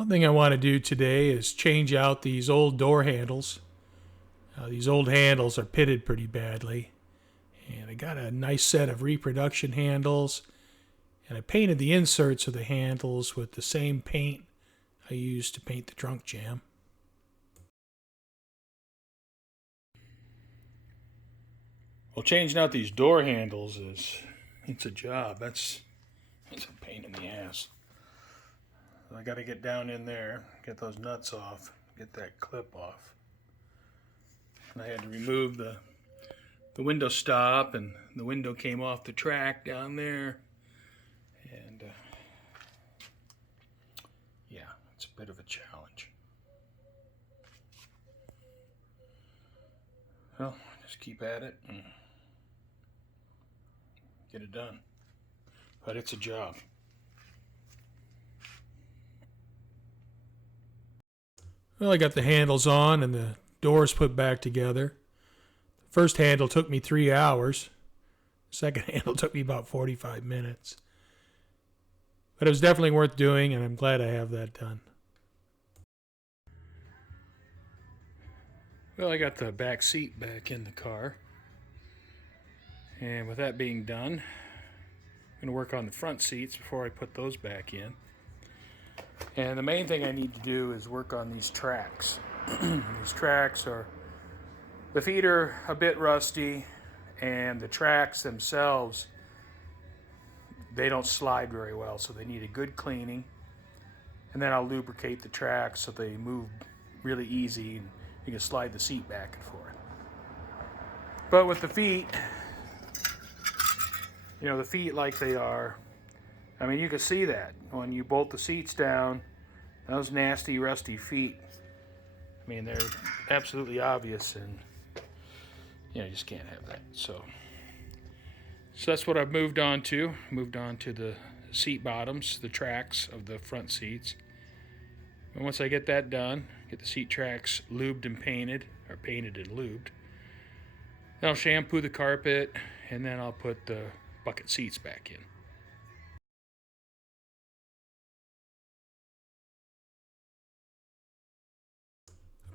One thing I want to do today is change out these old door handles. These old handles are pitted pretty badly. And I got a nice set of reproduction handles. And I painted the inserts of the handles with the same paint I used to paint the trunk jamb. Well, changing out these door handles it's a job. It's a pain in the ass. I got to get down in there, get those nuts off, get that clip off. And I had to remove the window stop, and the window came off the track down there. And yeah, it's a bit of a challenge. Well, just keep at it and get it done. But it's a job. Well, I got the handles on and the doors put back together. The first handle took me 3 hours. The second handle took me about 45 minutes. But it was definitely worth doing, and I'm glad I have that done. Well, I got the back seat back in the car. And with that being done, I'm going to work on the front seats before I put those back in. And the main thing I need to do is work on these tracks. These tracks the feet are a bit rusty, and the tracks themselves, they don't slide very well, so they need a good cleaning. And then I'll lubricate the tracks so they move really easy, and you can slide the seat back and forth. But with the feet, the feet like they are, I mean, you can see that when you bolt the seats down, those nasty, rusty feet, I mean, they're absolutely obvious, and you just can't have that. So that's what I've moved on to. Moved on to the seat bottoms, the tracks of the front seats. And once I get that done, get the seat tracks lubed and painted, or painted and lubed, then I'll shampoo the carpet, and then I'll put the bucket seats back in.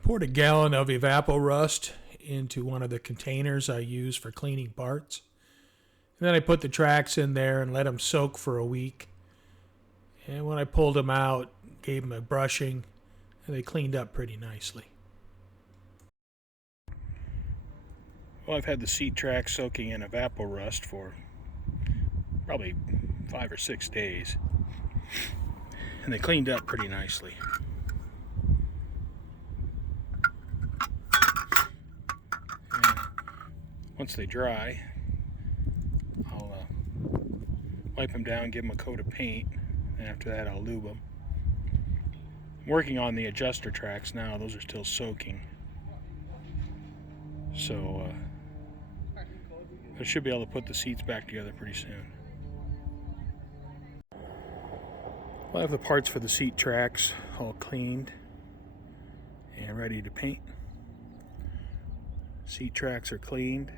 Poured a gallon of Evapo-Rust into one of the containers I use for cleaning parts. And then I put the tracks in there and let them soak for a week. And when I pulled them out, gave them a brushing, and they cleaned up pretty nicely. Well, I've had the seat tracks soaking in Evapo-Rust for probably 5 or 6 days. And they cleaned up pretty nicely. Once they dry, I'll wipe them down, give them a coat of paint, and after that I'll lube them. I'm working on the adjuster tracks now. Those are still soaking. So I should be able to put the seats back together pretty soon. Well, I have the parts for the seat tracks all cleaned and ready to paint. Seat tracks are cleaned.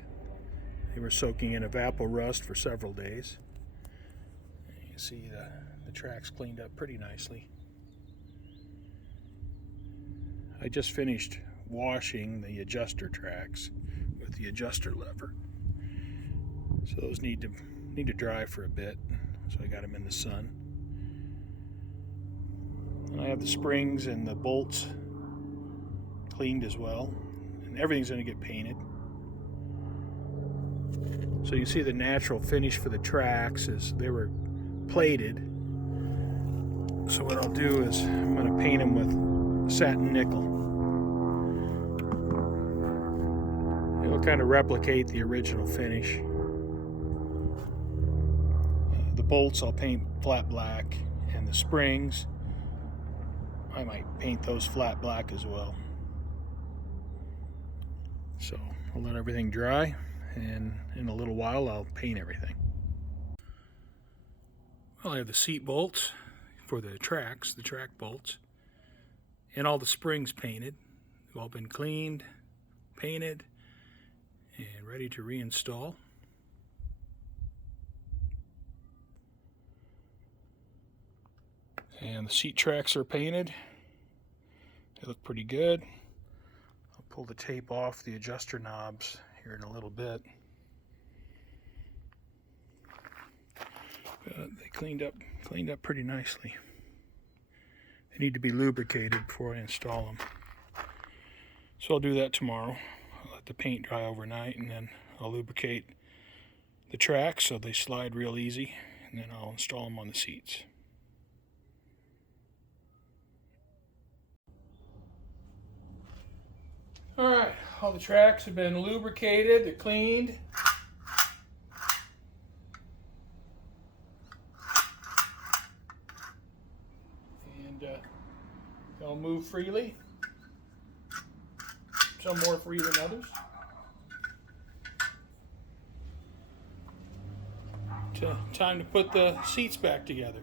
They were soaking in Evapo-Rust for several days. You can see the tracks cleaned up pretty nicely. I just finished washing the adjuster tracks with the adjuster lever. So those need to dry for a bit. So I got them in the sun. And I have the springs and the bolts cleaned as well. And everything's going to get painted. So you see the natural finish for the tracks is they were plated. So what I'll do is I'm going to paint them with satin nickel. It'll kind of replicate the original finish. The bolts I'll paint flat black, and the springs I might paint those flat black as well. So I'll let everything dry, and in a little while I'll paint everything. Well, I have the seat bolts for the tracks, the track bolts, and all the springs painted. They've all been cleaned, painted, and ready to reinstall. And the seat tracks are painted. They look pretty good. I'll pull the tape off the adjuster knobs here in a little bit. They cleaned up pretty nicely. They need to be lubricated before I install them. So I'll do that tomorrow. I'll let the paint dry overnight, and then I'll lubricate the tracks so they slide real easy, and then I'll install them on the seats. Alright, all the tracks have been lubricated, they're cleaned. And they'll move freely. Some more free than others. Time to put the seats back together.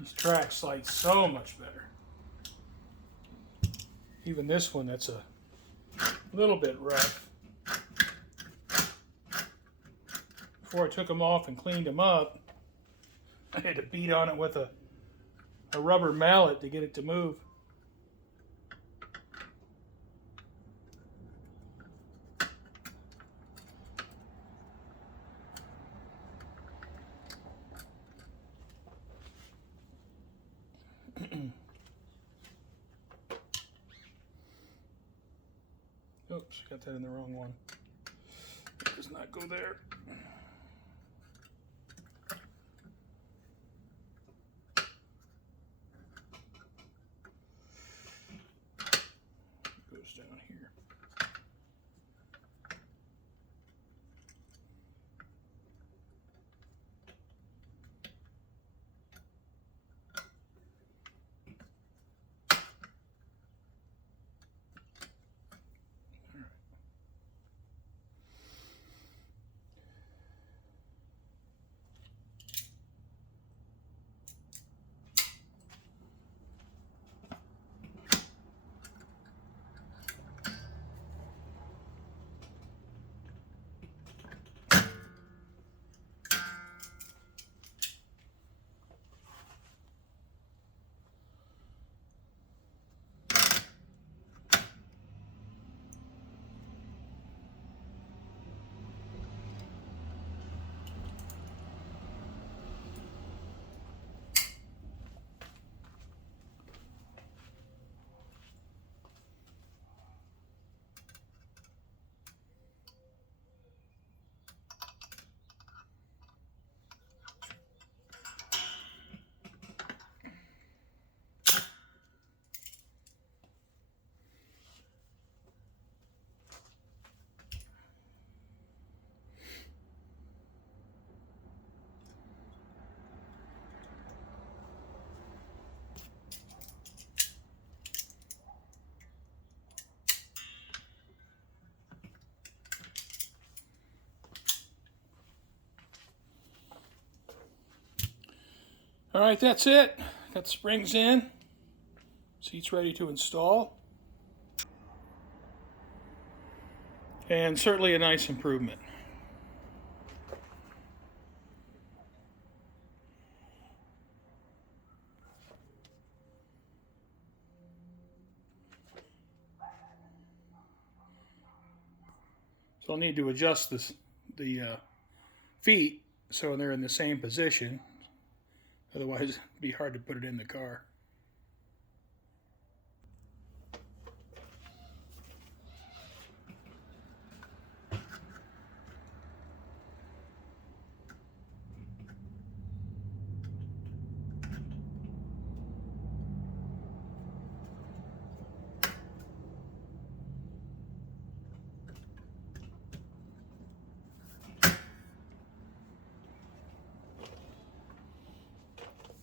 These tracks slide so much better. Even this one that's a little bit rough. Before I took them off and cleaned them up, I had to beat on it with a rubber mallet to get it to move. Oops, got that in the wrong one. It does not go there. It goes down here. All right, that's it. Got the springs in. Seat's ready to install. And certainly a nice improvement. So I'll need to adjust the feet so they're in the same position. Otherwise, it'd be hard to put it in the car.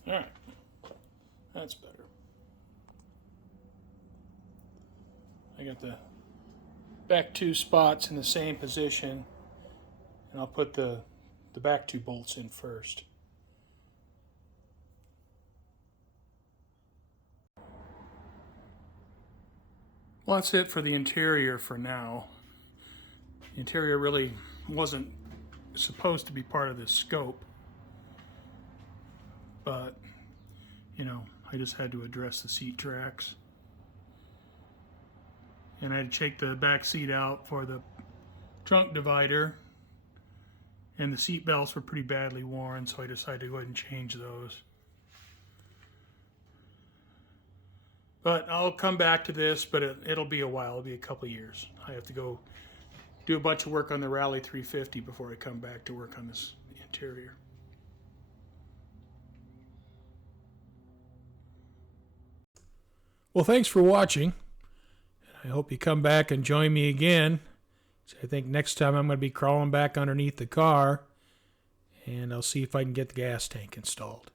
All right, that's better. I got the back two spots in the same position, and I'll put the back two bolts in first. Well, that's it for the interior for now. The interior really wasn't supposed to be part of this scope, but you know, I just had to address the seat tracks. And I had to take the back seat out for the trunk divider, and the seat belts were pretty badly worn, so I decided to go ahead and change those. But I'll come back to this, but it'll be a while. It'll be a couple of years. I have to go do a bunch of work on the Rally 350 before I come back to work on this interior. Well, thanks for watching. I hope you come back and join me again. So I think next time I'm going to be crawling back underneath the car, and I'll see if I can get the gas tank installed.